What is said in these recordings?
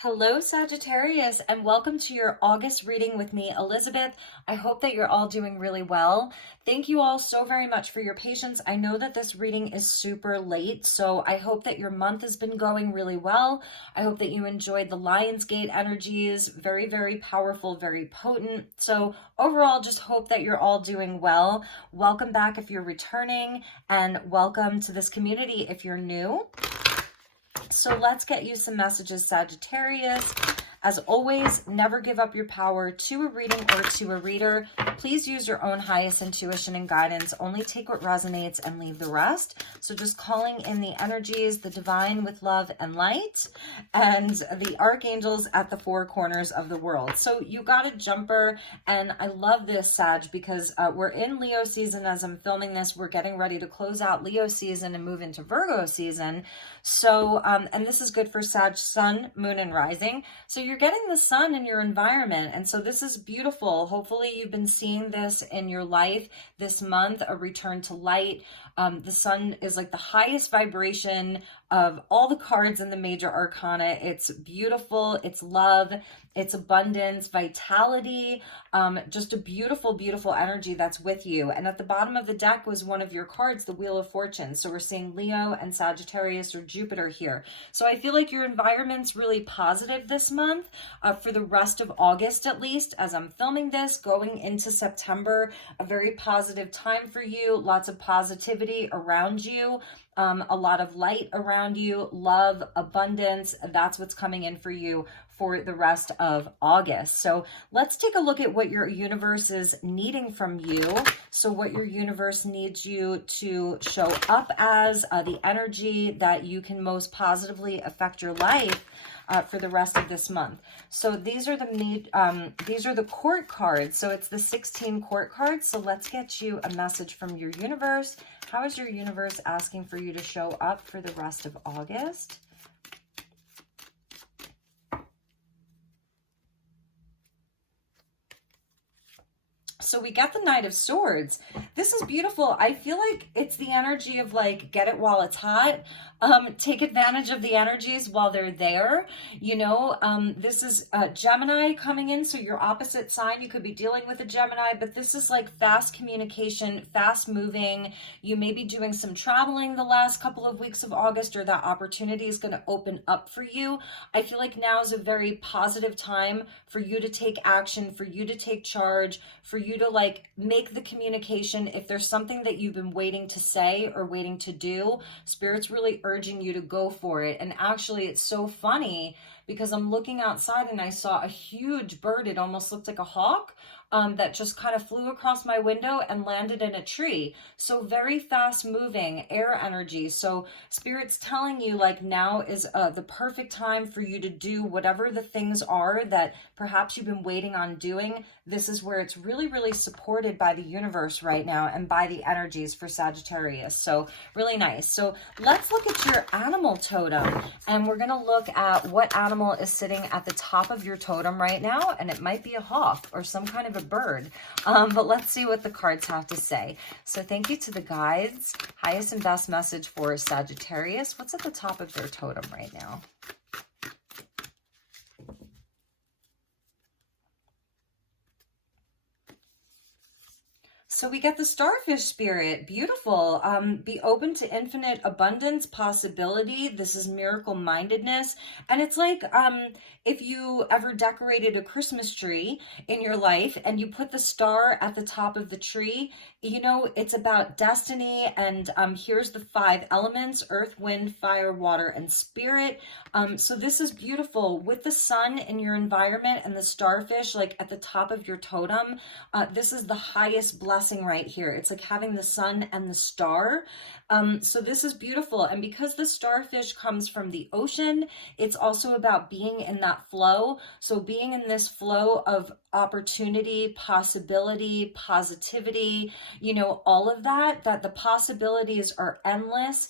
Hello, Sagittarius, and welcome to your August reading with me, Elizabeth. I hope that you're all doing really well. Thank you all so very much for your patience. I know that this reading is super late, so I hope that your month has been going really well. I hope that you enjoyed the Lionsgate energies. Very, very powerful, very potent. So overall, just hope that you're all doing well. Welcome back if you're returning, and welcome to this community if you're new. So let's get you some messages, Sagittarius. As always, never give up your power to a reading or to a reader. Please use your own highest intuition and guidance. Only take what resonates and leave the rest. So just calling in the energies, the divine with love and light, and the archangels at the four corners of the world. So you got a jumper, and I love this, Sag, because we're in Leo season as I'm filming this. We're getting ready to close out Leo season and move into Virgo season. So, and this is good for Sag, sun, moon, and rising. So you're getting the sun in your environment. And so this is beautiful. Hopefully you've been seeing this in your life this month, a return to light. The sun is like the highest vibration of all the cards in the major arcana. It's beautiful. It's love. It's abundance, vitality, just a beautiful, beautiful energy that's with you. And at the bottom of the deck was one of your cards, the Wheel of Fortune. So we're seeing Leo and Sagittarius or Jupiter here. So I feel like your environment's really positive this month, for the rest of August at least. As I'm filming this, going into September, a very positive time for you, lots of positivity around you. A lot of light around you, love, abundance. That's what's coming in for you for the rest of August. So let's take a look at what your universe is needing from you. So what your universe needs you to show up as, the energy that you can most positively affect your life for the rest of this month. So these are the court cards. So it's the 16 court cards. So let's get you a message from your universe. How is your universe asking for you to show up for the rest of August? So we got the Knight of Swords. This is beautiful. I feel like it's the energy of like, get it while it's hot. Take advantage of the energies while they're there. You know, this is Gemini coming in. So your opposite sign, you could be dealing with a Gemini, but this is like fast communication, fast moving. You may be doing some traveling the last couple of weeks of August, or that opportunity is going to open up for you. I feel like now is a very positive time for you to take action, for you to take charge, for you to like make the communication. If there's something that you've been waiting to say or waiting to do, Spirit's really urging you to go for it. And actually, it's so funny because I'm looking outside and I saw a huge bird. It almost looked like a hawk. That just kind of flew across my window and landed in a tree. So very fast moving air energy. So Spirit's telling you like now is the perfect time for you to do whatever the things are that perhaps you've been waiting on doing. This is where it's really, really supported by the universe right now and by the energies for Sagittarius. So really nice. So let's look at your animal totem, and we're going to look at what animal is sitting at the top of your totem right now. And it might be a hawk or some kind of a bird, but let's see what the cards have to say. So thank you to the guides. Highest and best message for Sagittarius. What's at the top of their totem right now? So we get the Starfish Spirit. Beautiful. Be open to infinite abundance, possibility. This is miracle mindedness. And it's like if you ever decorated a Christmas tree in your life and you put the star at the top of the tree, you know, it's about destiny. And here's the 5 elements: earth, wind, fire, water, and spirit. So this is beautiful with the sun in your environment and the starfish like at the top of your totem. This is the highest blessing right here. It's like having the sun and the star. So this is beautiful. And because the starfish comes from the ocean, it's also about being in that flow. So being in this flow of opportunity, possibility, positivity, you know, all of that the possibilities are endless.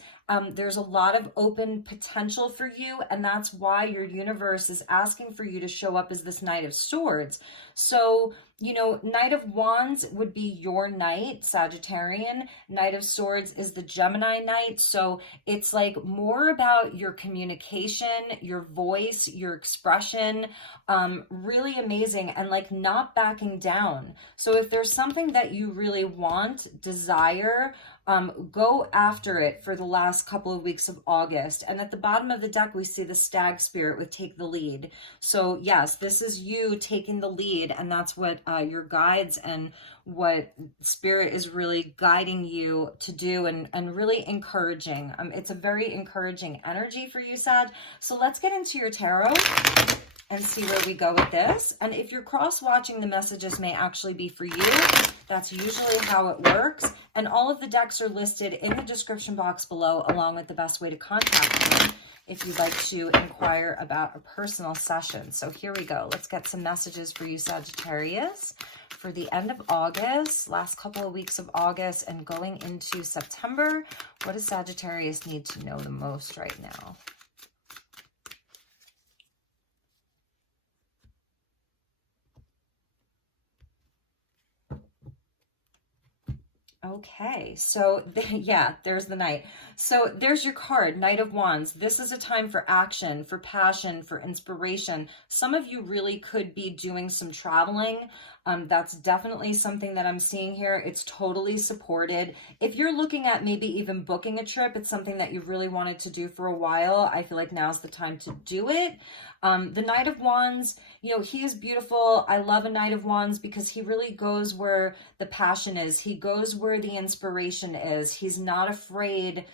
There's a lot of open potential for you, and that's why your universe is asking for you to show up as this Knight of Swords. So, you know, Knight of Wands would be your knight, Sagittarian. Knight of Swords is the Gemini night. So it's like more about your communication, your voice, your expression, really amazing, and like not backing down. So if there's something that you really want, desire, go after it for the last couple of weeks of August. And at the bottom of the deck, we see the stag spirit with take the lead. So yes, this is you taking the lead, and that's what your guides and what spirit is really guiding you to do, and really encouraging. It's a very encouraging energy for you, Sag. So let's get into your tarot and see where we go with this. And if you're cross-watching, the messages may actually be for you. That's usually how it works. And all of the decks are listed in the description box below, along with the best way to contact me if you'd like to inquire about a personal session. So here we go. Let's get some messages for you, Sagittarius, for the end of August, last couple of weeks of August, and going into September. What does Sagittarius need to know the most right now? Okay, so yeah, there's the Knight. So there's your card, Knight of Wands. This is a time for action, for passion, for inspiration. Some of you really could be doing some traveling. That's definitely something that I'm seeing here. It's totally supported. If you're looking at maybe even booking a trip, it's something that you've really wanted to do for a while. I feel like now's the time to do it. The Knight of Wands, you know, he is beautiful. I love a Knight of Wands because he really goes where the passion is. He goes where the inspiration is. He's not afraid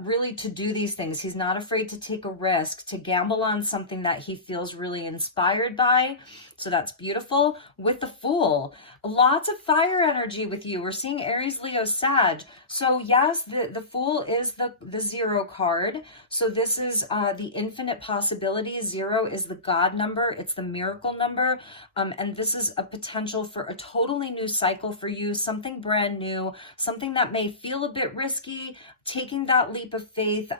really to do these things. He's not afraid to take a risk, to gamble on something that he feels really inspired by. So that's beautiful. With the Fool, lots of fire energy with you. We're seeing Aries, Leo, Sag. So yes, the Fool is the 0 card. So this is the infinite possibility. 0 is the God number. It's the miracle number. And this is a potential for a totally new cycle for you, something brand new, something that may feel a bit risky, taking that leap of faith,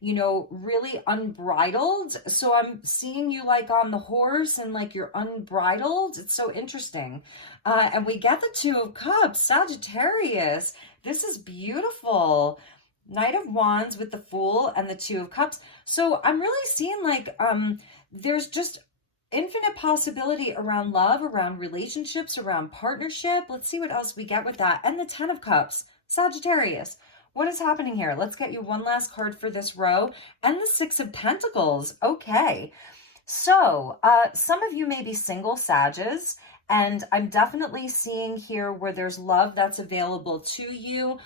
you know, really unbridled. So I'm seeing you like on the horse and like you're unbridled. It's so interesting. And we get the 2 of Cups, Sagittarius. This is beautiful. Knight of Wands with the Fool and the 2 of Cups. So I'm really seeing like there's just infinite possibility around love, around relationships, around partnership. Let's see what else we get with that. And the 10 of Cups, Sagittarius. What is happening here? Let's get you one last card for this row. And the 6 of Pentacles. Okay. So some of you may be single Sages, and I'm definitely seeing here where there's love that's available to you.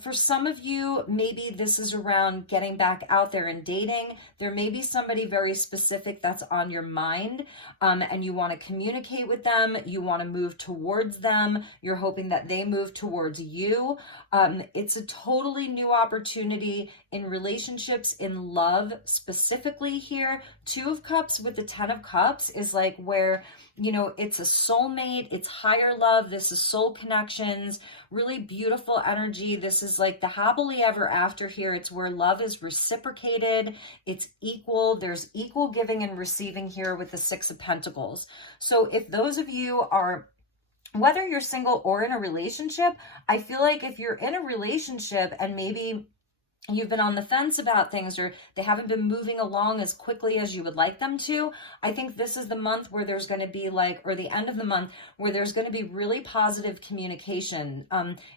For some of you, maybe this is around getting back out there and dating. There may be somebody very specific that's on your mind, and you want to communicate with them. You want to move towards them. You're hoping that they move towards you. It's a totally new opportunity in relationships, in love specifically here. 2 of Cups with the 10 of Cups is like where, you know, it's a soulmate, it's higher love. This is soul connections, really beautiful energy. This is like the happily ever after here. It's where love is reciprocated. It's equal. There's equal giving and receiving here with the 6 of Pentacles. So if those of you are, whether you're single or in a relationship, I feel like if you're in a relationship and maybe you've been on the fence about things, or they haven't been moving along as quickly as you would like them to, I think this is the month where there's going to be like, or the end of the month where there's going to be really positive communication.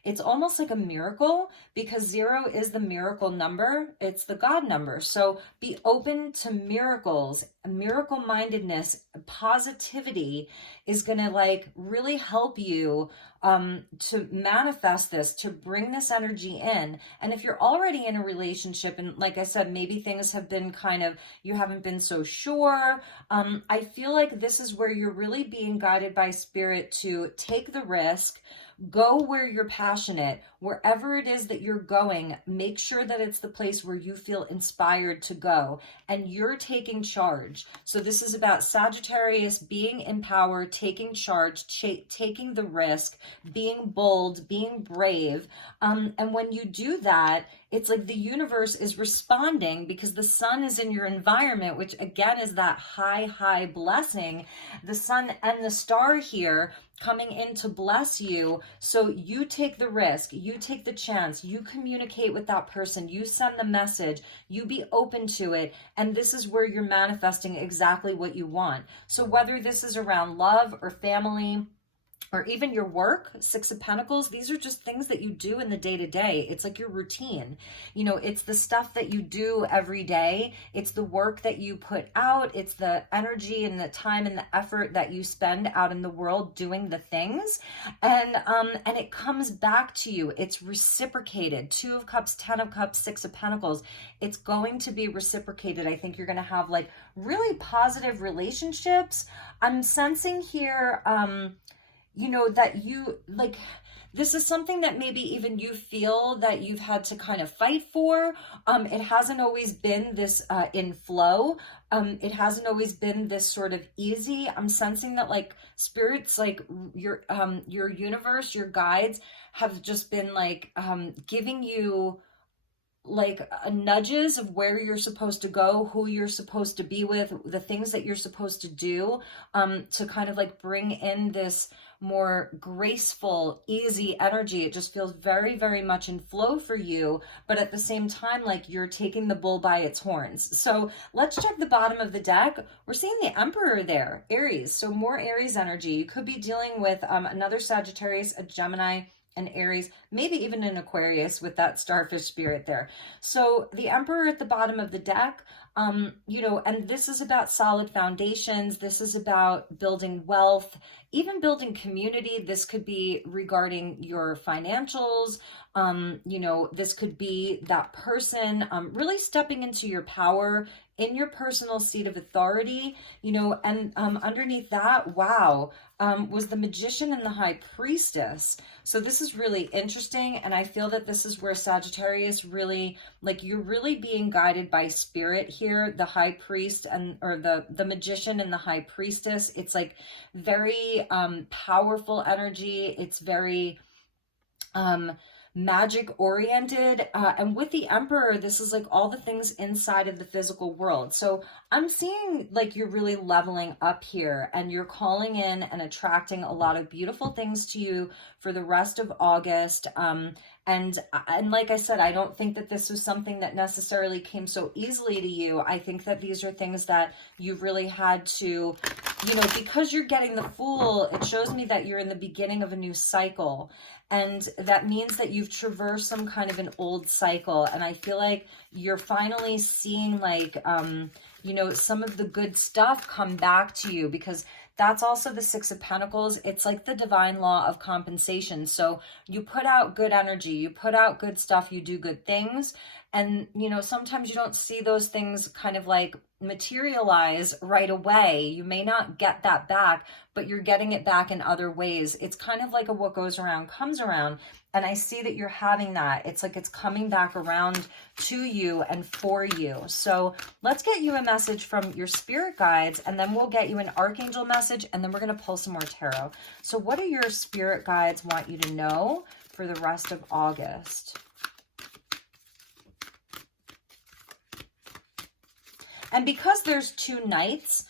It's almost like a miracle because 0 is the miracle number. It's the God number. So be open to miracles. Miracle mindedness, positivity is going to like really help you to manifest this, to bring this energy in. And if you're already in a relationship, and like I said, maybe things have been kind of, you haven't been so sure, I feel like this is where you're really being guided by spirit to take the risk, go where you're passionate, wherever it is that you're going, make sure that it's the place where you feel inspired to go and you're taking charge. So this is about Sagittarius being in power, taking charge, taking the risk, being bold, being brave. And when you do that, it's like the universe is responding because the sun is in your environment, which again is that high blessing. The sun and the star here coming in to bless you. So you take the risk, you you take the chance, you communicate with that person, you send the message, you be open to it, and this is where you're manifesting exactly what you want. So whether this is around love or family, or even your work, Six of Pentacles, these are just things that you do in the day-to-day. It's like your routine. You know, it's the stuff that you do every day. It's the work that you put out. It's the energy and the time and the effort that you spend out in the world doing the things. And it comes back to you. It's reciprocated. Two of Cups, 10 of Cups, Six of Pentacles. It's going to be reciprocated. I think you're going to have like really positive relationships. I'm sensing here, you know, that you like, this is something that maybe even you feel that you've had to kind of fight for. It hasn't always been this in flow. It hasn't always been this sort of easy. I'm sensing that like spirits, like your universe, your guides have just been like giving you like nudges of where you're supposed to go, who you're supposed to be with, the things that you're supposed to do, to kind of like bring in this more graceful, easy energy. It just feels very, very much in flow for you, but at the same time, like you're taking the bull by its horns. So let's check the bottom of the deck. We're seeing the Emperor there, Aries. So more Aries energy. You could be dealing with another Sagittarius, a Gemini, an Aries, maybe even an Aquarius with that starfish spirit there. So the Emperor at the bottom of the deck, you know, and this is about solid foundations. This is about building wealth, even building community. This could be regarding your financials. You know, this could be that person really stepping into your power in your personal seat of authority, you know, and underneath that, wow, was the Magician and the High Priestess. So this is really interesting. And I feel that this is where Sagittarius really, like you're really being guided by spirit here, the High Priest or the Magician and the High Priestess. It's like very powerful energy. It's very magic oriented, and with the Emperor, this is like all the things inside of the physical world. So I'm seeing like you're really leveling up here, and you're calling in and attracting a lot of beautiful things to you for the rest of August. And like I said, I don't think that this was something that necessarily came so easily to you. I think that these are things that you've really had to, you know, because you're getting the Fool, it shows me that you're in the beginning of a new cycle. And that means that you've traversed some kind of an old cycle. And I feel like you're finally seeing like, you know, some of the good stuff come back to you, because that's also the Six of Pentacles. It's like the divine law of compensation. So you put out good energy, you put out good stuff, you do good things. And, you know, sometimes you don't see those things kind of like materialize right away. You may not get that back, but you're getting it back in other ways. It's kind of like a what goes around comes around. And I see that you're having that. It's like it's coming back around to you and for you. So let's get you a message from your spirit guides, and then we'll get you an archangel message, and then we're going to pull some more tarot. So what do your spirit guides want you to know for the rest of August? And because there's two Knights,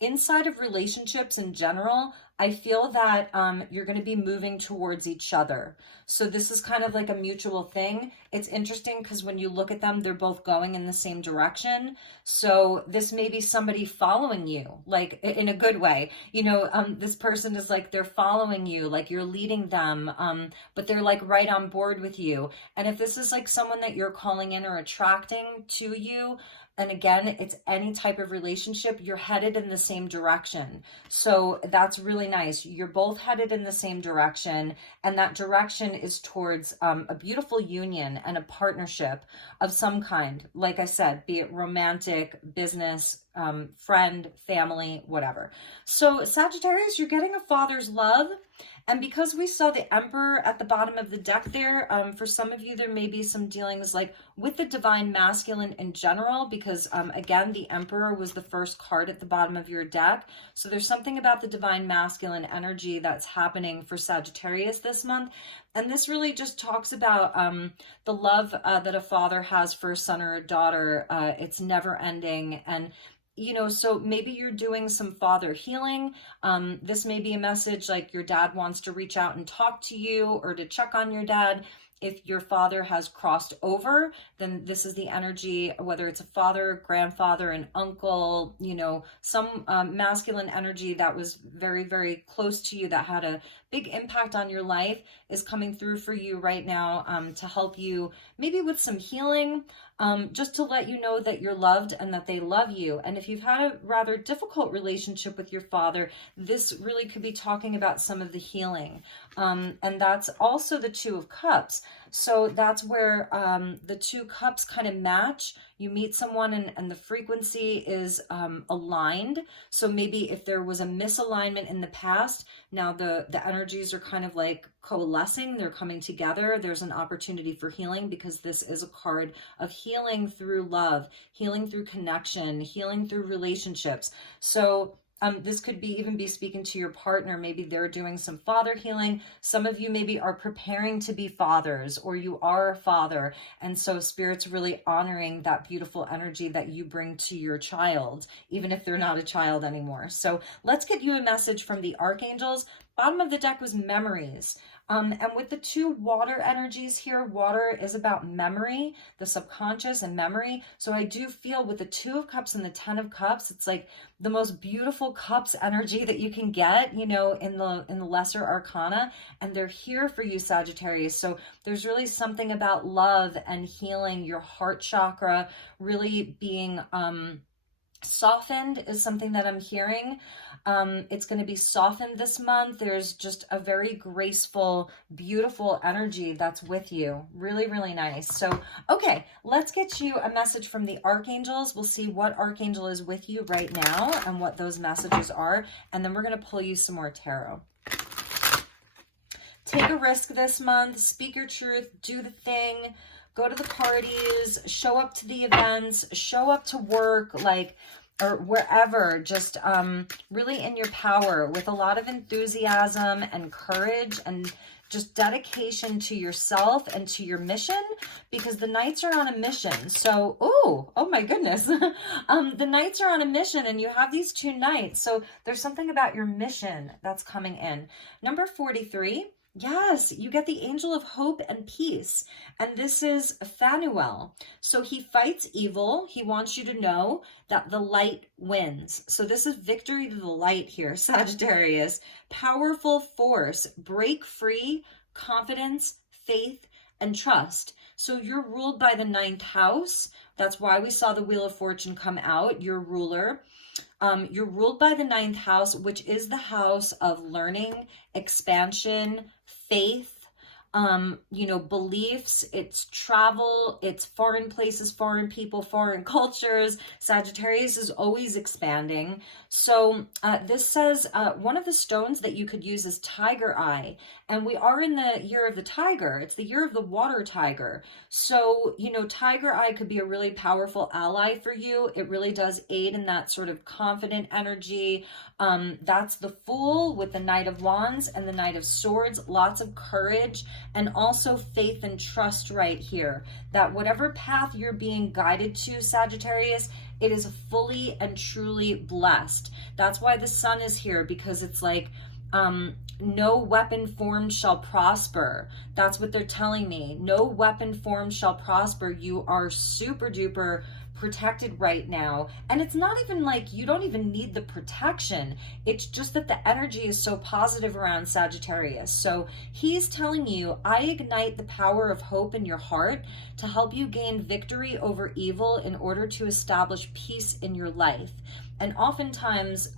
inside of relationships in general, I feel that you're going to be moving towards each other. So this is kind of like a mutual thing. It's interesting because when you look at them, they're both going in the same direction. So this may be somebody following you, like in a good way. You know, this person is like, they're following you, like you're leading them, but they're like right on board with you. And if this is like someone that you're calling in or attracting to you, and again, it's any type of relationship, you're headed in the same direction. So that's really nice. You're both headed in the same direction, and that direction is towards a beautiful union and a partnership of some kind. Like I said, be it romantic, business, friend, family, whatever. So Sagittarius, you're getting a father's love. And because we saw the Emperor at the bottom of the deck there, for some of you, there may be some dealings like with the divine masculine in general, because again, the Emperor was the first card at the bottom of your deck. So there's something about the divine masculine energy that's happening for Sagittarius this month. And this really just talks about the love that a father has for a son or a daughter. It's never ending. And you know, so maybe you're doing some father healing. This may be a message like your dad wants to reach out and talk to you, or to check on your dad. If your father has crossed over, then this is the energy, whether it's a father, grandfather, an uncle, you know, some masculine energy that was very, very close to you that had a big impact on your life is coming through for you right now, to help you maybe with some healing, just to let you know that you're loved and that they love you. And if you've had a rather difficult relationship with your father, this really could be talking about some of the healing. And that's also the Two of Cups. So that's where the Two Cups kind of match. You meet someone and the frequency is aligned. So maybe if there was a misalignment in the past, now the energies are kind of like coalescing, they're coming together. There's an opportunity for healing, because this is a card of healing through love, healing through connection, healing through relationships. So this could be even be speaking to your partner. Maybe they're doing some father healing. Some of you maybe are preparing to be fathers, or you are a father. And so Spirit's really honoring that beautiful energy that you bring to your child, even if they're not a child anymore. So let's get you a message from the archangels. Bottom of the deck was memories. And with the two water energies here, water is about memory, the subconscious and memory. So I do feel with the Two of Cups and the Ten of Cups, it's like the most beautiful cups energy that you can get, you know, in the lesser arcana, and they're here for you, Sagittarius. So there's really something about love and healing, your heart chakra really being softened is something that I'm hearing. It's going to be softened this month. There's just a very graceful, beautiful energy that's with you. Really, really nice. So, okay, let's get you a message from the archangels. We'll see what archangel is with you right now and what those messages are. And then we're going to pull you some more tarot. Take a risk this month. Speak your truth. Do the thing. Go to the parties. Show up to the events. Show up to work. Like, or wherever, just really in your power with a lot of enthusiasm and courage and just dedication to yourself and to your mission, because the Knights are on a mission. So, oh my goodness. The Knights are on a mission, and you have these two Knights. So there's something about your mission that's coming in. Number 43. Yes, you get the Angel of Hope and Peace. And this is Phanuel. So he fights evil. He wants you to know that the light wins. So this is victory to the light here, Sagittarius. Powerful force, break free, confidence, faith, and trust. So you're ruled by the 9th house. That's why we saw the Wheel of Fortune come out, your ruler. You're ruled by the 9th house, which is the house of learning, expansion, faith, you know, beliefs, it's travel, it's foreign places, foreign people, foreign cultures. Sagittarius is always expanding. So this says one of the stones that you could use is tiger eye. And we are in the year of the tiger. It's the year of the water tiger. So, you know, tiger eye could be a really powerful ally for you. It really does aid in that sort of confident energy. That's the Fool with the Knight of Wands and the Knight of Swords. Lots of courage and also faith and trust right here. That whatever path you're being guided to, Sagittarius, it is fully and truly blessed. That's why the Sun is here, because it's like, no weapon formed shall prosper. That's what they're telling me. No weapon formed shall prosper. You are super duper protected right now. And it's not even like you don't even need the protection. It's just that the energy is so positive around Sagittarius. So he's telling you, I ignite the power of hope in your heart to help you gain victory over evil in order to establish peace in your life. And oftentimes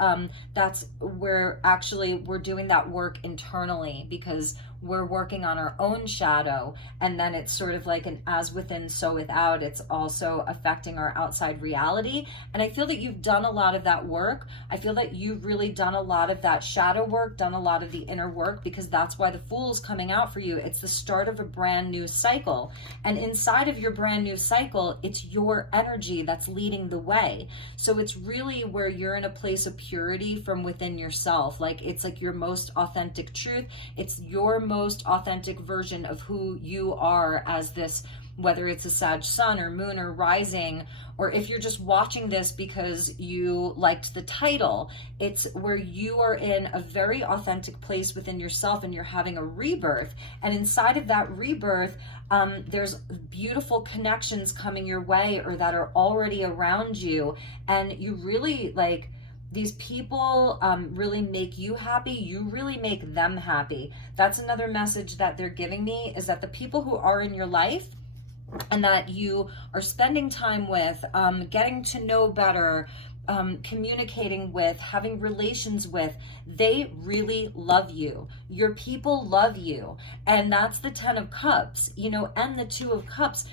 that's where actually we're doing that work internally, because we're working on our own shadow, and then it's sort of like an as within, so without. It's also affecting our outside reality. And I feel that you've done a lot of that work. I feel that you've really done a lot of that shadow work, done a lot of the inner work, because that's why the Fool is coming out for you. It's the start of a brand new cycle. And inside of your brand new cycle, it's your energy that's leading the way. So it's really where you're in a place of purity from within yourself. Like, it's like your most authentic truth. It's your most authentic version of who you are as this whether it's a Sag sun or moon or rising, or if you're just watching this because you liked the title, it's where you are in a very authentic place within yourself and you're having a rebirth. And inside of that rebirth, there's beautiful connections coming your way or that are already around you. And you really like, these people really make you happy. You really make them happy. That's another message that they're giving me, is that the people who are in your life and that you are spending time with, getting to know better, communicating with, having relations with, they really love you. Your people love you. And that's the 10 of Cups, you know, and the 2 of Cups.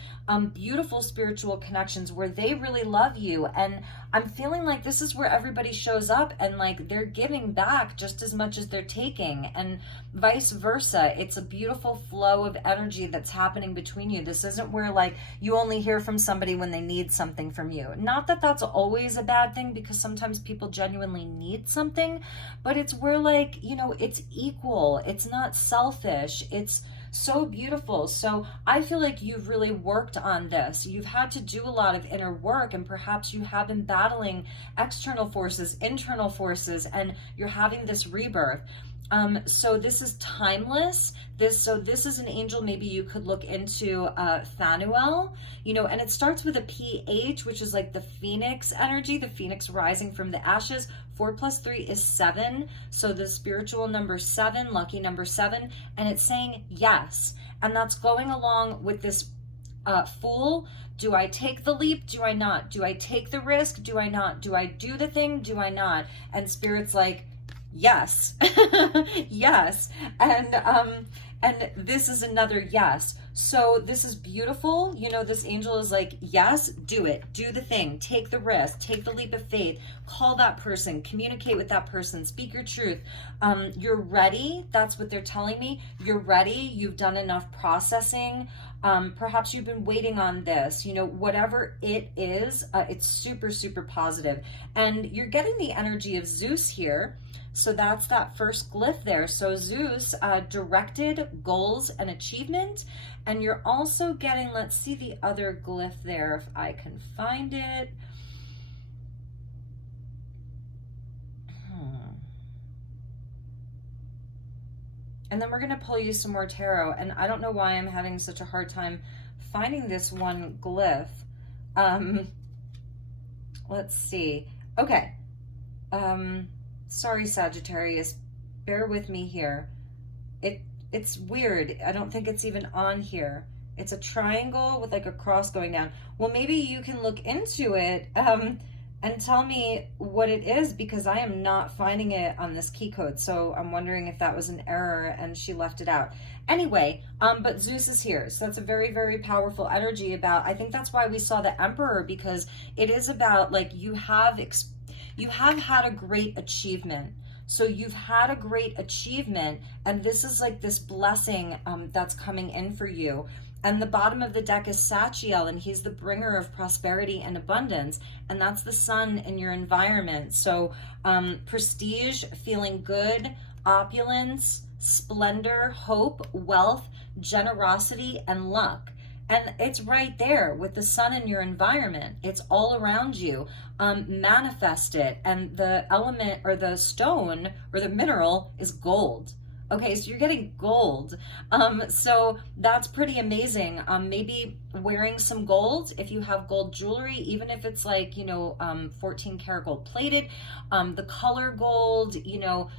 Beautiful spiritual connections where they really love you. And I'm feeling like this is where everybody shows up and like they're giving back just as much as they're taking, and vice versa. It's a beautiful flow of energy that's happening between you. This isn't where like you only hear from somebody when they need something from you. Not that that's always a bad thing, because sometimes people genuinely need something, but it's where like, you know, it's equal. It's not selfish. It's so beautiful. So I feel like you've really worked on this. You've had to do a lot of inner work, and perhaps you have been battling external forces, internal forces, and you're having this rebirth. So this is timeless. This is an angel. Maybe you could look into Phanuel, you know, and it starts with a PH, which is like the phoenix energy, the phoenix rising from the ashes. 4 + 3 is 7. So the spiritual number 7, lucky number 7, and it's saying yes. And that's going along with this Fool. Do I take the leap? Do I not? Do I take the risk? Do I not? Do I do the thing? Do I not? And Spirit's like, yes. Yes. And this is another yes. So this is beautiful. You know, this angel is like, yes, do it. Do the thing. Take the risk. Take the leap of faith. Call that person. Communicate with that person. Speak your truth. You're ready. That's what they're telling me. You're ready. You've done enough processing. Perhaps you've been waiting on this, you know, whatever it is, it's super, super positive. And you're getting the energy of Zeus here. So that's that first glyph there. So Zeus, directed goals and achievement. And you're also getting, let's see the other glyph there, if I can find it. And then we're going to pull you some more tarot. And I don't know why I'm having such a hard time finding this one glyph. Let's see. Okay. Sorry, Sagittarius. Bear with me here. It's weird. I don't think it's even on here. It's a triangle with like a cross going down. Well, maybe you can look into it and tell me what it is, because I am not finding it on this key code. So I'm wondering if that was an error and she left it out. Anyway, but Zeus is here. So that's a very, very powerful energy about, I think that's why we saw the Emperor, because it is about like you have had a great achievement. So you've had a great achievement, and this is like this blessing that's coming in for you. And the bottom of the deck is Sachiel, and he's the bringer of prosperity and abundance. And that's the sun in your environment. So prestige, feeling good, opulence, splendor, hope, wealth, generosity, and luck. And it's right there with the sun in your environment. It's all around you. Manifest it. And the element or the stone or the mineral is gold. Okay, so you're getting gold. So that's pretty amazing. Maybe wearing some gold, if you have gold jewelry, even if it's like, you know, 14 karat gold plated, the color gold, you know,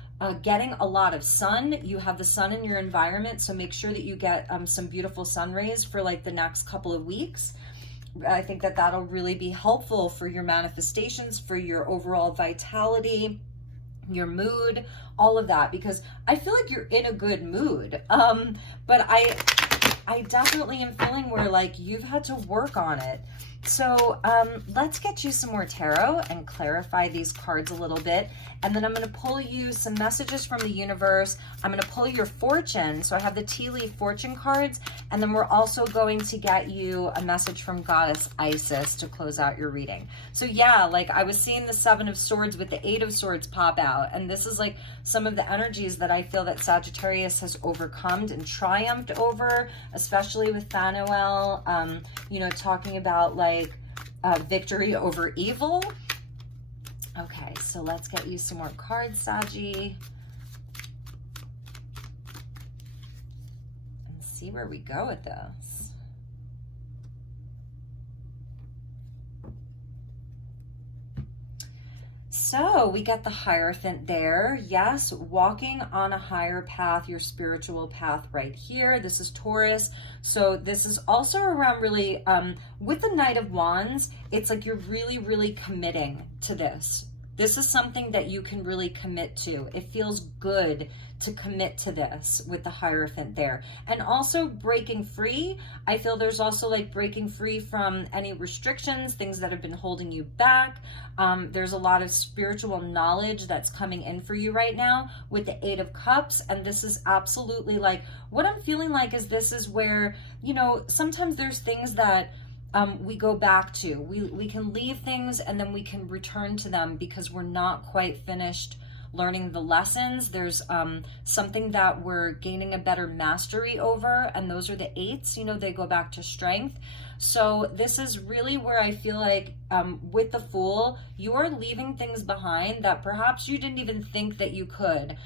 getting a lot of sun. You have the sun in your environment, so make sure that you get some beautiful sun rays for like the next couple of weeks. I think that that'll really be helpful for your manifestations, for your overall vitality, your mood, all of that, because I feel like you're in a good mood. But I definitely am feeling where like you've had to work on it. So let's get you some more tarot and clarify these cards a little bit. And then I'm going to pull you some messages from the universe. I'm going to pull your fortune. So I have the tea leaf fortune cards. And then we're also going to get you a message from Goddess Isis to close out your reading. So yeah, like I was seeing the Seven of Swords with the Eight of Swords pop out. And this is like some of the energies that I feel that Sagittarius has overcome and triumphed over, especially with Thanoel, you know, talking about like victory over evil. Okay, so let's get you some more cards, Saji, and see where we go with this. So we get the Hierophant there. Yes, walking on a higher path, your spiritual path right here. This is Taurus. So this is also around really, with the Knight of Wands, it's like you're really, really committing to this. This is something that you can really commit to. It feels good to commit to this with the Hierophant there. And also breaking free. I feel there's also like breaking free from any restrictions, things that have been holding you back. There's a lot of spiritual knowledge that's coming in for you right now with the Eight of Cups. And this is absolutely like, what I'm feeling like is this is where, you know, sometimes there's things that we go back to. We can leave things and then we can return to them because we're not quite finished learning the lessons. There's something that we're gaining a better mastery over, and those are the eights, you know, they go back to strength. So this is really where I feel like with the Fool, you are leaving things behind that perhaps you didn't even think that you could.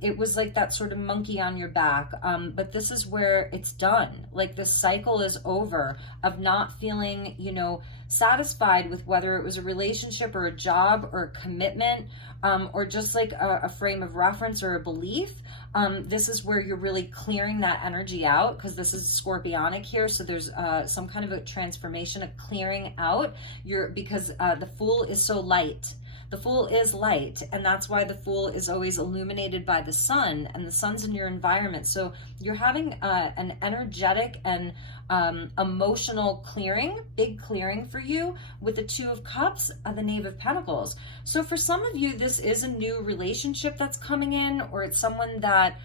It was like that sort of monkey on your back, but this is where it's done. Like this cycle is over of not feeling, you know, satisfied with whether it was a relationship or a job or a commitment, or just like a frame of reference or a belief. This is where you're really clearing that energy out, because this is Scorpionic here. So there's some kind of a transformation, a clearing out. Because the Fool is so light. The Fool is light, and that's why the Fool is always illuminated by the sun, and the sun's in your environment. So you're having an energetic and emotional clearing, big clearing for you with the Two of Cups and the Knave of Pentacles. So for some of you, this is a new relationship that's coming in, or it's someone that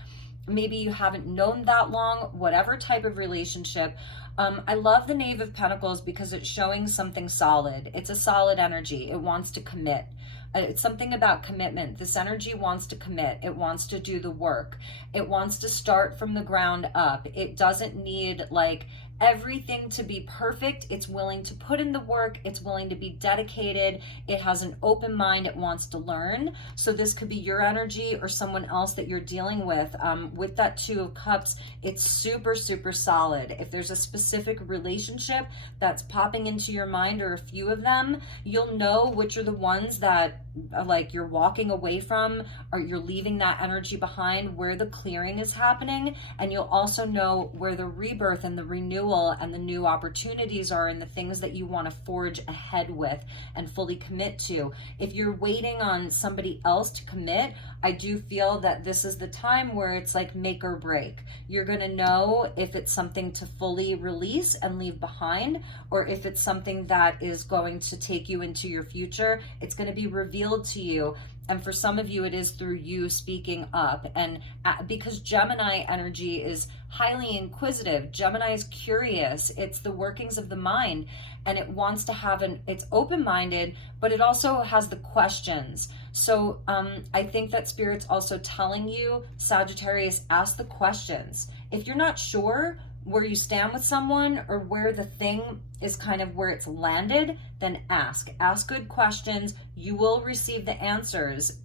maybe you haven't known that long, whatever type of relationship. I love the Knave of Pentacles because it's showing something solid. It's a solid energy. It wants to commit. It's something about commitment. This energy wants to commit. It wants to do the work. It wants to start from the ground up. It doesn't need like everything to be perfect. It's willing to put in the work. It's willing to be dedicated. It has an open mind. It wants to learn. So this could be your energy or someone else that you're dealing with. With that Two of Cups, it's super, super solid. If there's a specific relationship that's popping into your mind, or a few of them, you'll know which are the ones that like you're walking away from, or you're leaving that energy behind, where the clearing is happening. And you'll also know where the rebirth and the renewal and the new opportunities are, and the things that you want to forge ahead with and fully commit to. If you're waiting on somebody else to commit, I do feel that this is the time where it's like make or break. You're going to know if it's something to fully release and leave behind, or if it's something that is going to take you into your future. It's going to be revealed to you. And for some of you, it is through you speaking up. And because Gemini energy is highly inquisitive, Gemini is curious. It's the workings of the mind, and it wants to have it's open-minded, but it also has the questions. So I think that Spirit's also telling you, Sagittarius, ask the questions. If you're not sure where you stand with someone, or where the thing is kind of where it's landed, then ask good questions. You will receive the answers,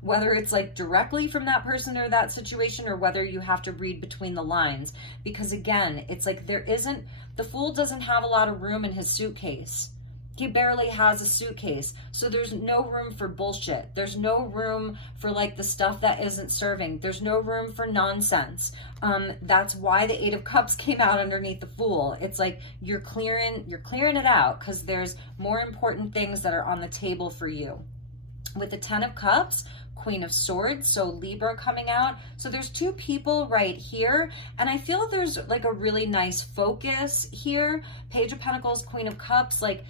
whether it's like directly from that person or that situation, or whether you have to read between the lines. Because again, it's like the Fool doesn't have a lot of room in his suitcase. He barely has a suitcase. So there's no room for bullshit. There's no room for like the stuff that isn't serving. There's no room for nonsense. That's why the Eight of Cups came out underneath the Fool. It's like you're clearing it out, because there's more important things that are on the table for you. with the 10 of Cups, Queen of Swords, so Libra coming out. So there's two people right here, and I feel there's like a really nice focus here. Page of Pentacles, Queen of Cups, like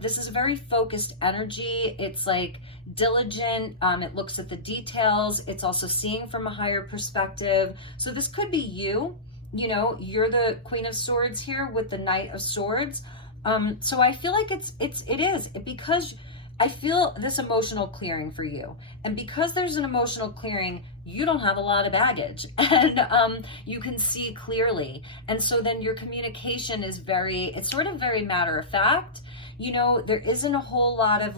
this is a very focused energy. It's like diligent. It looks at the details. It's also seeing from a higher perspective. So this could be you. You know, you're the Queen of Swords here with the Knight of Swords. So I feel like it is because I feel this emotional clearing for you. And because there's an emotional clearing, you don't have a lot of baggage, and you can see clearly. And so then your communication is it's sort of very matter of fact. You know, there isn't a whole lot of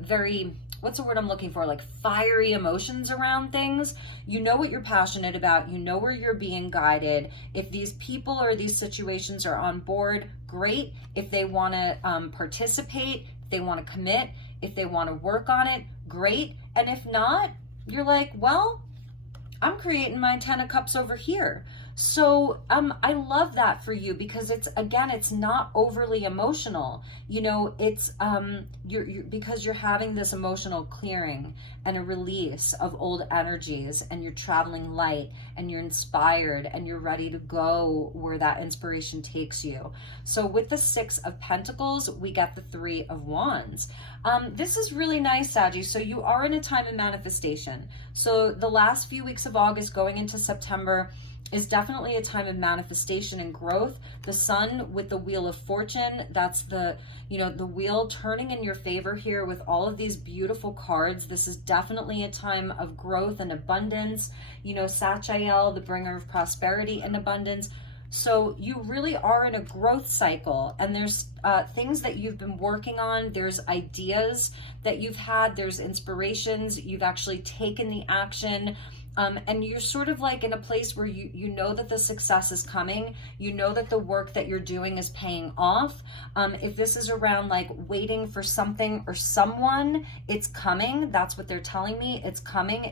very, what's the word I'm looking for? Like fiery emotions around things. You know what you're passionate about. You know where you're being guided. If these people or these situations are on board, great. If they want to participate, if they want to commit, if they want to work on it, great. And if not, you're like, well, I'm creating my 10 of Cups over here. So I love that for you, because it's not overly emotional. You know, it's because you're having this emotional clearing and a release of old energies, and you're traveling light, and you're inspired, and you're ready to go where that inspiration takes you. So with the 6 of Pentacles, we get the 3 of Wands. This is really nice, Saggy. So you are in a time of manifestation. So the last few weeks of August going into September is definitely a time of manifestation and growth. The Sun with the Wheel of Fortune, that's the wheel turning in your favor here with all of these beautiful cards. This is definitely a time of growth and abundance. You know, Sagittarius, the bringer of prosperity and abundance. So you really are in a growth cycle, and there's things that you've been working on. There's ideas that you've had. There's inspirations. You've actually taken the action. And you're sort of like in a place where you know that the success is coming. You know that the work that you're doing is paying off. If this is around like waiting for something or someone, it's coming. That's what they're telling me. It's coming.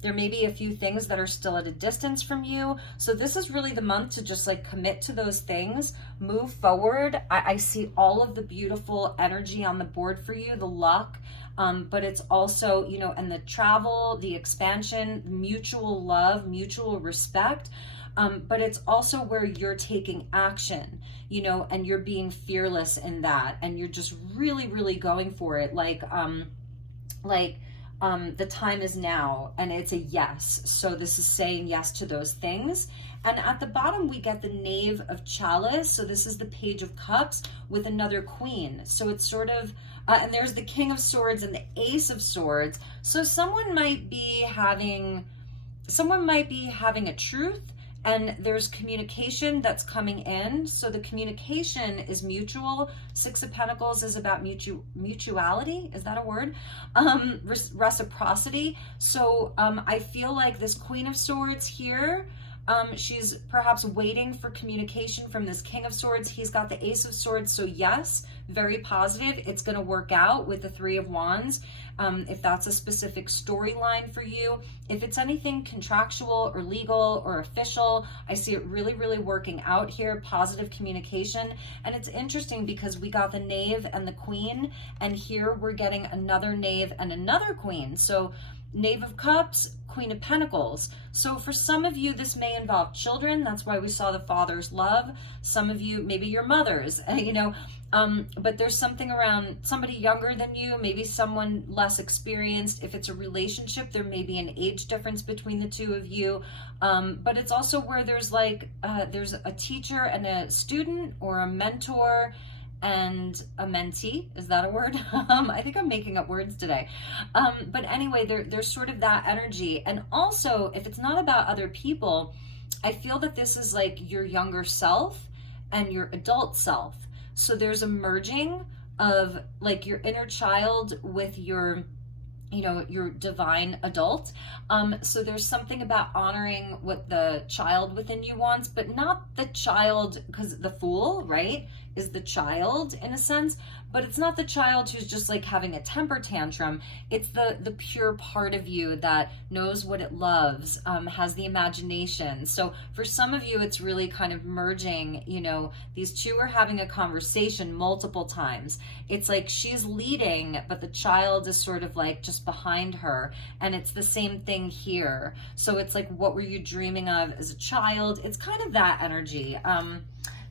There may be a few things that are still at a distance from you. So this is really the month to just like commit to those things, move forward. I see all of the beautiful energy on the board for you, the luck. But it's also, you know, and the travel, the expansion, mutual love, mutual respect. But it's also where you're taking action, you know, and you're being fearless in that. And you're just really, really going for it. The time is now, and it's a yes. So this is saying yes to those things. And at the bottom, we get the Knave of Chalice. So this is the Page of Cups with another Queen. So it's sort of, and there's the King of Swords and the Ace of Swords. So someone might be having a truth, and there's communication that's coming in. So the communication is mutual. 6 of Pentacles is about mutuality. Is that a word? Reciprocity. So I feel like this Queen of Swords here, she's perhaps waiting for communication from this King of Swords. He's got the Ace of Swords. So yes, very positive. It's going to work out with the 3 of Wands. If that's a specific storyline for you, if it's anything contractual or legal or official, I see it really, really working out here. Positive communication. And it's interesting because we got the Knave and the Queen, and here we're getting another Knave and another Queen. So Knave of Cups, Queen of Pentacles. So for some of you, this may involve children. That's why we saw the father's love. Some of you, maybe your mothers, you know, but there's something around somebody younger than you, maybe someone less experienced. If it's a relationship, there may be an age difference between the two of you. But it's also where there's like, there's a teacher and a student, or a mentor and a mentee. Is that a word? I think I'm making up words today. But anyway, there's sort of that energy. And also, if it's not about other people, I feel that this is like your younger self and your adult self. So there's a merging of like your inner child with your, you know, your divine adult. So there's something about honoring what the child within you wants, but not the child, because the Fool, right? is the child in a sense, but it's not the child who's just like having a temper tantrum. It's the pure part of you that knows what it loves, has the imagination. So for some of you, it's really kind of merging, you know, these two are having a conversation multiple times. It's like she's leading, but the child is sort of like just behind her. And it's the same thing here. So it's like, what were you dreaming of as a child? It's kind of that energy.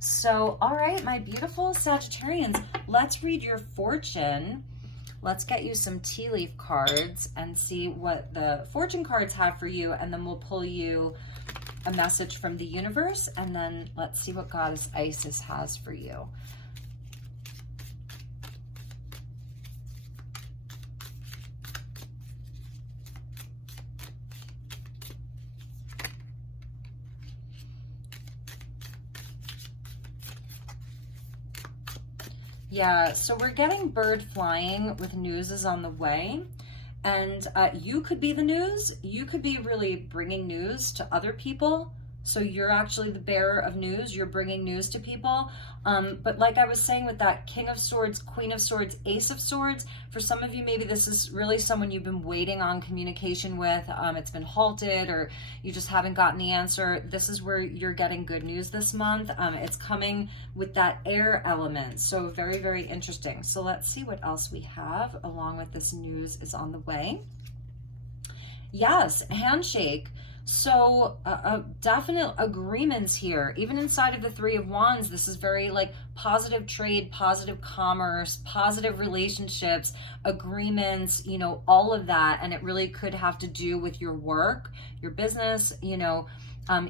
So, all right, my beautiful Sagittarians, let's read your fortune. Let's get you some tea leaf cards and see what the fortune cards have for you. And then we'll pull you a message from the universe. And then let's see what Goddess Isis has for you. Yeah, so we're getting bird flying with news is on the way. And you could be the news. You could be really bringing news to other people. So you're actually the bearer of news. You're bringing news to people. But like I was saying with that King of Swords, Queen of Swords, Ace of Swords, for some of you, maybe this is really someone you've been waiting on communication with. It's been halted or you just haven't gotten the answer. This is where you're getting good news this month. It's coming with that air element. So very, very interesting. So let's see what else we have along with this news is on the way. Yes, handshake. So definite agreements here, even inside of the Three of Wands. This is very like positive trade, positive commerce, positive relationships, agreements, you know, all of that. And it really could have to do with your work, your business, you know,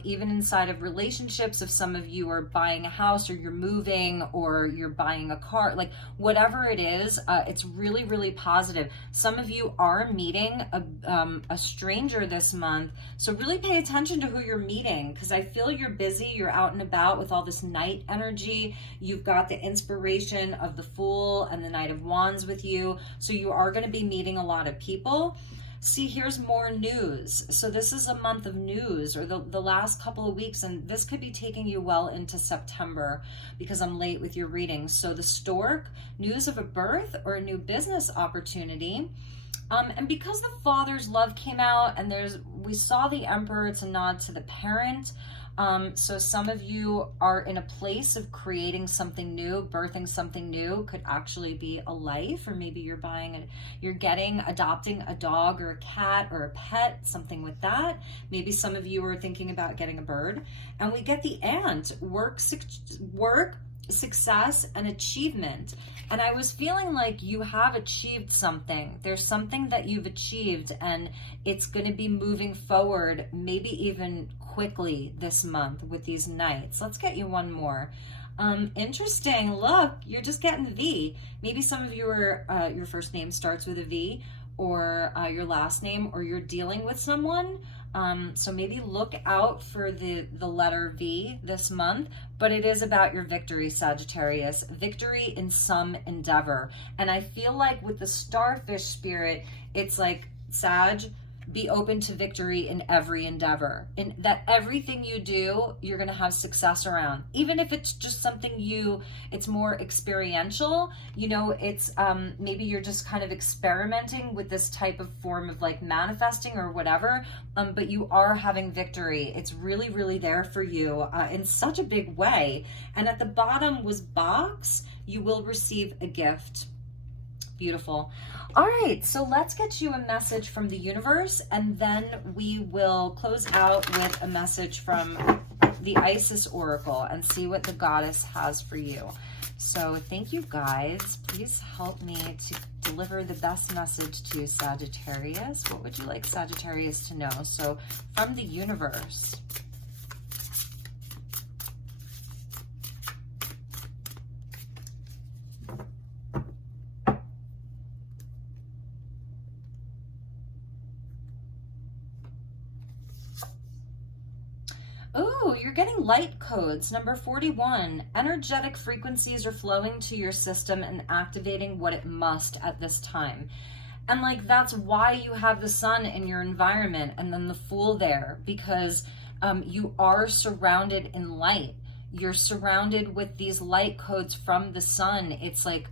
even inside of relationships, if some of you are buying a house or you're moving or you're buying a car, like whatever it is, it's really, really positive. Some of you are meeting a stranger this month. So really pay attention to who you're meeting, because I feel you're busy, you're out and about with all this night energy. You've got the inspiration of the Fool and the Knight of Wands with you. So you are going to be meeting a lot of people. See, here's more news. So this is a month of news, or the last couple of weeks, and this could be taking you well into September because I'm late with your readings. So the Stork, news of a birth or a new business opportunity. And because the Father's love came out and we saw the Emperor, it's a nod to the parent. So some of you are in a place of creating something new, birthing something new. Could actually be a life, or maybe you're adopting a dog or a cat or a pet, something with that. Maybe some of you are thinking about getting a bird. And we get the ant, work, success, and achievement. And I was feeling like you have achieved something. There's something that you've achieved and it's going to be moving forward, maybe even quickly this month with these knights. Let's get you one more. Interesting. Look, you're just getting V. Maybe some of you are, your first name starts with a V, or your last name, or you're dealing with someone. So maybe look out for the letter V this month, but it is about your victory, Sagittarius, victory in some endeavor. And I feel like with the starfish spirit, it's like, Sag, be open to victory in every endeavor, in that everything you do, you're going to have success around, even if it's just something it's more experiential, you know, it's maybe you're just kind of experimenting with this type of form of like manifesting or whatever, but you are having victory. It's really, really there for you in such a big way. And at the bottom was box, you will receive a gift. Beautiful. All right, so let's get you a message from the universe, and then we will close out with a message from the Isis Oracle and see what the goddess has for you. So thank you guys. Please help me to deliver the best message to Sagittarius. What would you like Sagittarius to know? So from the universe. Oh, you're getting light codes. Number 41. Energetic frequencies are flowing to your system and activating what it must at this time. And like, that's why you have the sun in your environment and then the Fool there, because you are surrounded in light. You're surrounded with these light codes from the sun. It's like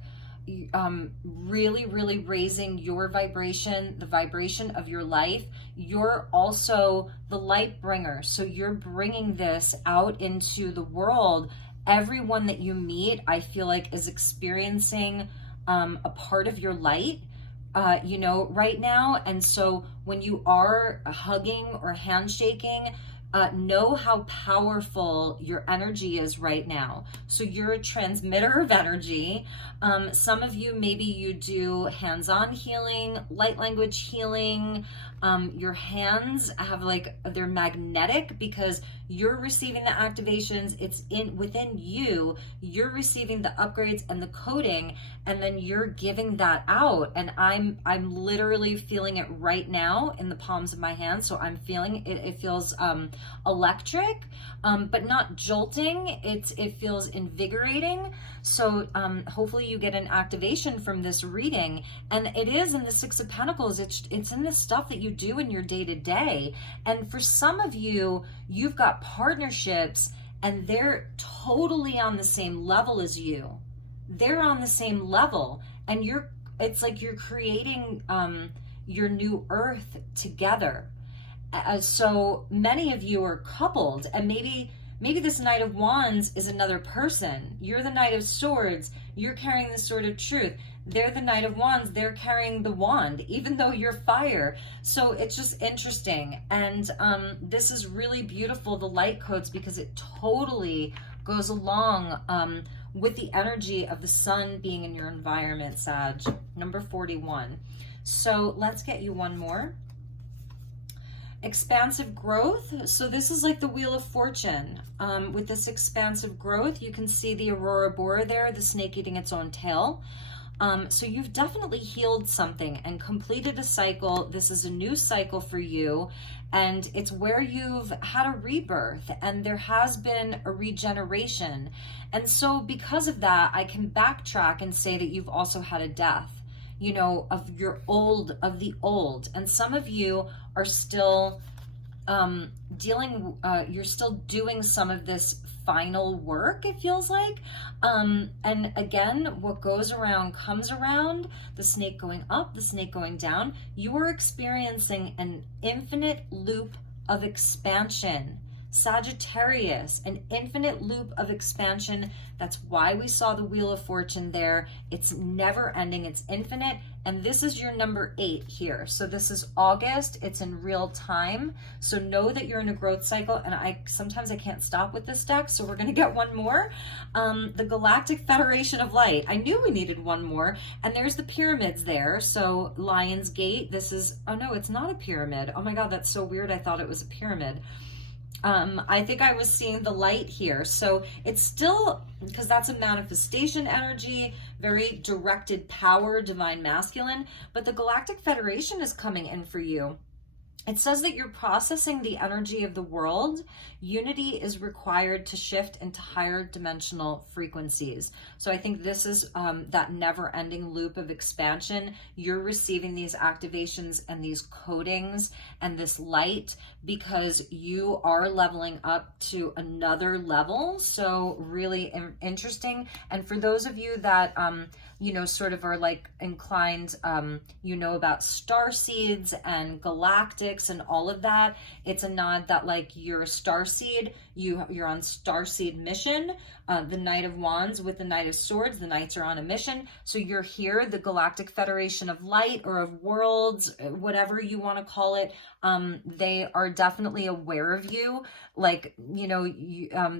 really, really raising your vibration, the vibration of your life. You're also the light bringer. So you're bringing this out into the world. Everyone that you meet, I feel like, is experiencing a part of your light, you know, right now. And so when you are hugging or handshaking, know how powerful your energy is right now. So you're a transmitter of energy. Some of you, maybe you do hands-on healing, light language healing. Your hands have like, they're magnetic because you're receiving the activations. It's within you. You're receiving the upgrades and the coding, and then you're giving that out. And I'm literally feeling it right now in the palms of my hands. So I'm feeling it. It feels electric, but not jolting. It feels invigorating. So hopefully you get an activation from this reading. And it is in the Six of Pentacles. It's in the stuff that you do in your day-to-day. And for some of you, you've got partnerships and they're totally on the same level as you. They're on the same level, and it's like you're creating your new earth together. So many of you are coupled, and maybe this Knight of Wands is another person. You're the Knight of Swords. You're carrying the Sword of Truth. They're the Knight of Wands. They're carrying the wand, even though you're fire. So it's just interesting. And this is really beautiful, the light codes, because it totally goes along with the energy of the sun being in your environment, Sag. Number 41. So let's get you one more. Expansive growth. So this is like the Wheel of Fortune. With this expansive growth, you can see the Aurora Boreal there, the snake eating its own tail. So you've definitely healed something and completed a cycle. This is a new cycle for you, and it's where you've had a rebirth and there has been a regeneration. And so because of that, I can backtrack and say that you've also had a death, you know, of the old. And some of you are still you're still doing some of this final work, it feels like. And again, what goes around comes around, the snake going up, the snake going down. You are experiencing an infinite loop of expansion. Sagittarius, an infinite loop of expansion. That's why we saw the Wheel of Fortune there. It's never ending, it's infinite. And this is your number 8 here. So this is August, it's in real time. So know that you're in a growth cycle, and sometimes I can't stop with this deck, so we're gonna get one more. The Galactic Federation of Light. I knew we needed one more. And there's the pyramids there. So Lion's Gate, this is, oh no, it's not a pyramid. Oh my God, that's so weird. I thought it was a pyramid. I think I was seeing the light here. So it's still, because that's a manifestation energy, very directed power, divine masculine, but the Galactic Federation is coming in for you. It says that you're processing the energy of the world. Unity is required to shift into higher dimensional frequencies. So I think this is that never-ending loop of expansion. You're receiving these activations and these codings and this light because you are leveling up to another level. So really interesting. And for those of you that you know, sort of are like inclined, you know, about star seeds and galactics and all of that. It's a nod that like you're a star seed, you're on star seed mission. The Knight of Wands with the Knight of Swords, the Knights are on a mission. So you're here, the Galactic Federation of Light or of Worlds, whatever you want to call it. They are definitely aware of you. Like, you know,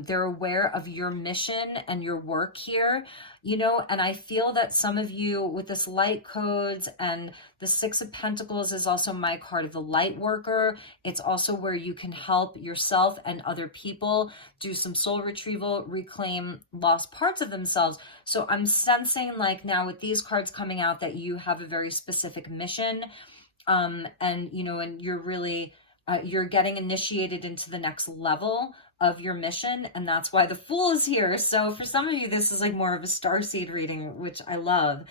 they're aware of your mission and your work here, you know, and I feel that some of you with this light codes, and the Six of Pentacles is also my card of the light worker. It's also where you can help yourself and other people do some soul retrieval, reclaim lost parts of themselves. So I'm sensing like now with these cards coming out that you have a very specific mission, and, you know, and you're really, you're getting initiated into the next level of your mission, and that's why the Fool is here. So for some of you, this is like more of a starseed reading, which I love.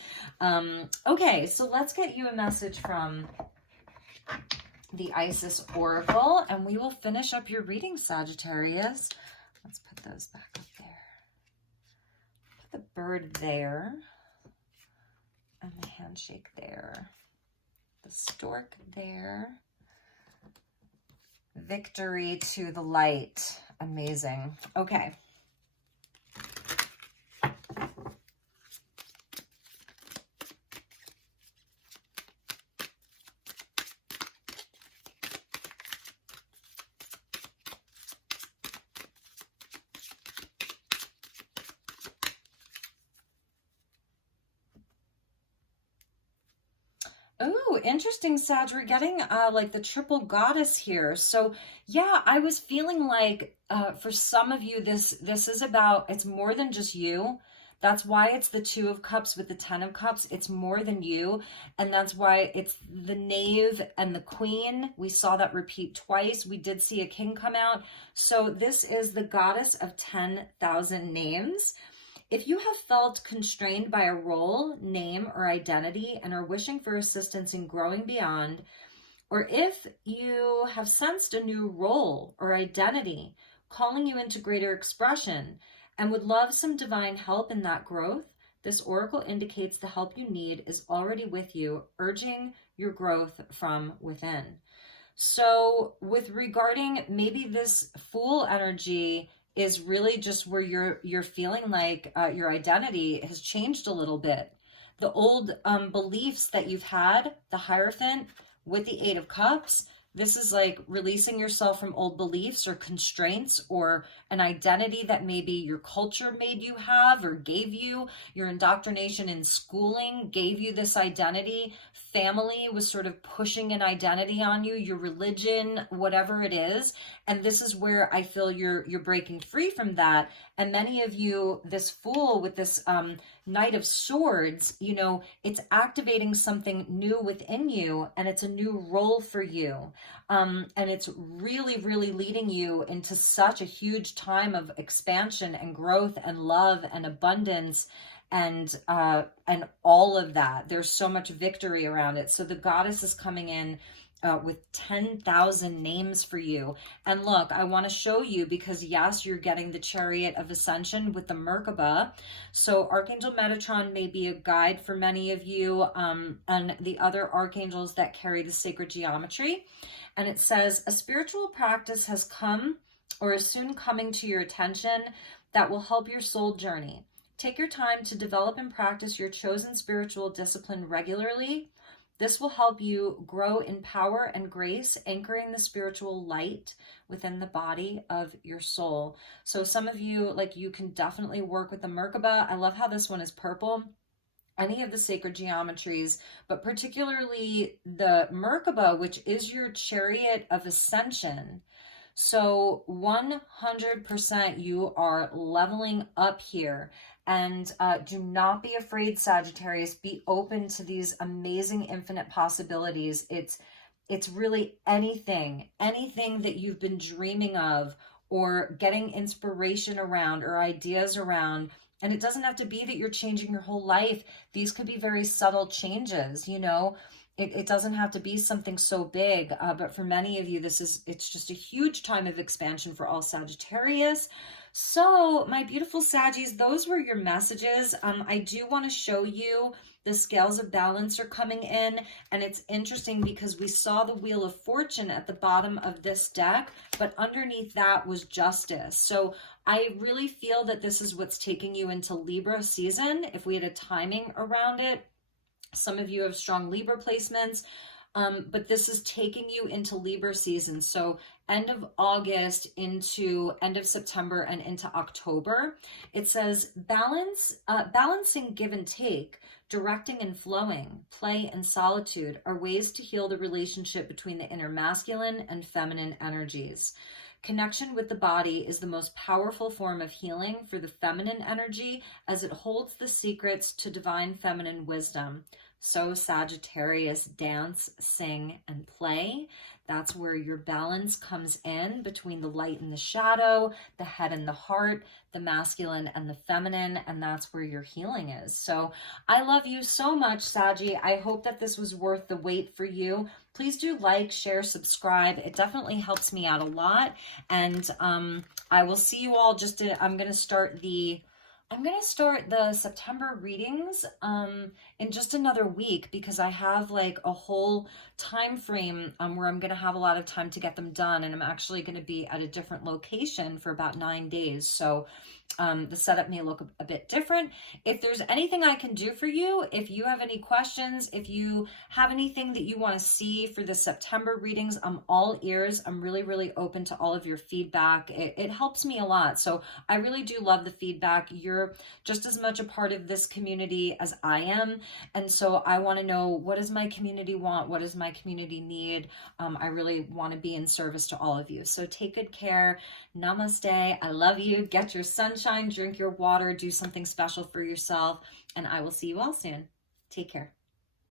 Okay, so let's get you a message from the Isis Oracle, and we will finish up your reading, Sagittarius. Let's put those back up there. Put the bird there. And the handshake there. The stork there. Victory to the light. Amazing. Okay. Oh, interesting, Sag. We're getting like the triple goddess here. So yeah, I was feeling like for some of you, this is about, it's more than just you. That's why it's the 2 of Cups with the 10 of Cups. It's more than you. And that's why it's the Knave and the Queen. We saw that repeat twice. We did see a King come out. So this is the goddess of 10,000 names. If you have felt constrained by a role, name, or identity and are wishing for assistance in growing beyond, or if you have sensed a new role or identity calling you into greater expression and would love some divine help in that growth, this oracle indicates the help you need is already with you, urging your growth from within. So with regarding maybe this Fool energy is really just where you're feeling like your identity has changed a little bit. The old beliefs that you've had, the Hierophant with the 8 of Cups, this is like releasing yourself from old beliefs or constraints or an identity that maybe your culture made you have or gave you. Your indoctrination in schooling gave you this identity. Family was sort of pushing an identity on you, your religion, whatever it is. And this is where I feel you're breaking free from that. And many of you, this Fool with this Knight of Swords, you know, it's activating something new within you, and it's a new role for you. And it's really, really leading you into such a huge time of expansion and growth and love and abundance and all of that. There's so much victory around it. So the goddess is coming in with 10,000 names for you. And look, I want to show you because yes, you're getting the Chariot of Ascension with the Merkaba. So Archangel Metatron may be a guide for many of you, and the other archangels that carry the sacred geometry. And it says, a spiritual practice has come or is soon coming to your attention that will help your soul journey. Take your time to develop and practice your chosen spiritual discipline regularly. This will help you grow in power and grace, anchoring the spiritual light within the body of your soul. So some of you, like, you can definitely work with the Merkaba. I love how this one is purple. Any of the sacred geometries, but particularly the Merkaba, which is your Chariot of Ascension. So 100% you are leveling up here. And do not be afraid, Sagittarius. Be open to these amazing infinite possibilities. It's really anything that you've been dreaming of or getting inspiration around or ideas around. And it doesn't have to be that you're changing your whole life. These could be very subtle changes, you know. It doesn't have to be something so big, but for many of you, it's just a huge time of expansion for all Sagittarius. So my beautiful Saggies, those were your messages. I do want to show you the scales of balance are coming in, and it's interesting because we saw the Wheel of Fortune at the bottom of this deck, but underneath that was Justice. So I really feel that this is what's taking you into Libra season, if we had a timing around it. Some of you have strong Libra placements, but this is taking you into Libra season. So end of August into end of September and into October. It says balancing give and take, directing and flowing, play and solitude are ways to heal the relationship between the inner masculine and feminine energies. Connection with the body is the most powerful form of healing for the feminine energy as it holds the secrets to divine feminine wisdom. So Sagittarius, dance, sing, and play. That's where your balance comes in between the light and the shadow, the head and the heart, the masculine and the feminine, and that's where your healing is. So I love you so much, Saggy. I hope that this was worth the wait for you. Please do like, share, subscribe. It definitely helps me out a lot. And I will see you all I'm going to start the September readings in just another week, because I have like a whole time frame where I'm going to have a lot of time to get them done, and I'm actually going to be at a different location for about 9 days. So the setup may look a bit different. If there's anything I can do for you, if you have any questions, if you have anything that you want to see for the September readings, I'm all ears. I'm really, really open to all of your feedback. It helps me a lot. So I really do love the feedback. You're just as much a part of this community as I am. And so I want to know, what does my community want? What does my community need? I really want to be in service to all of you. So take good care. Namaste. I love you. Get your sunshine, drink your water, do something special for yourself, and I will see you all soon. Take care.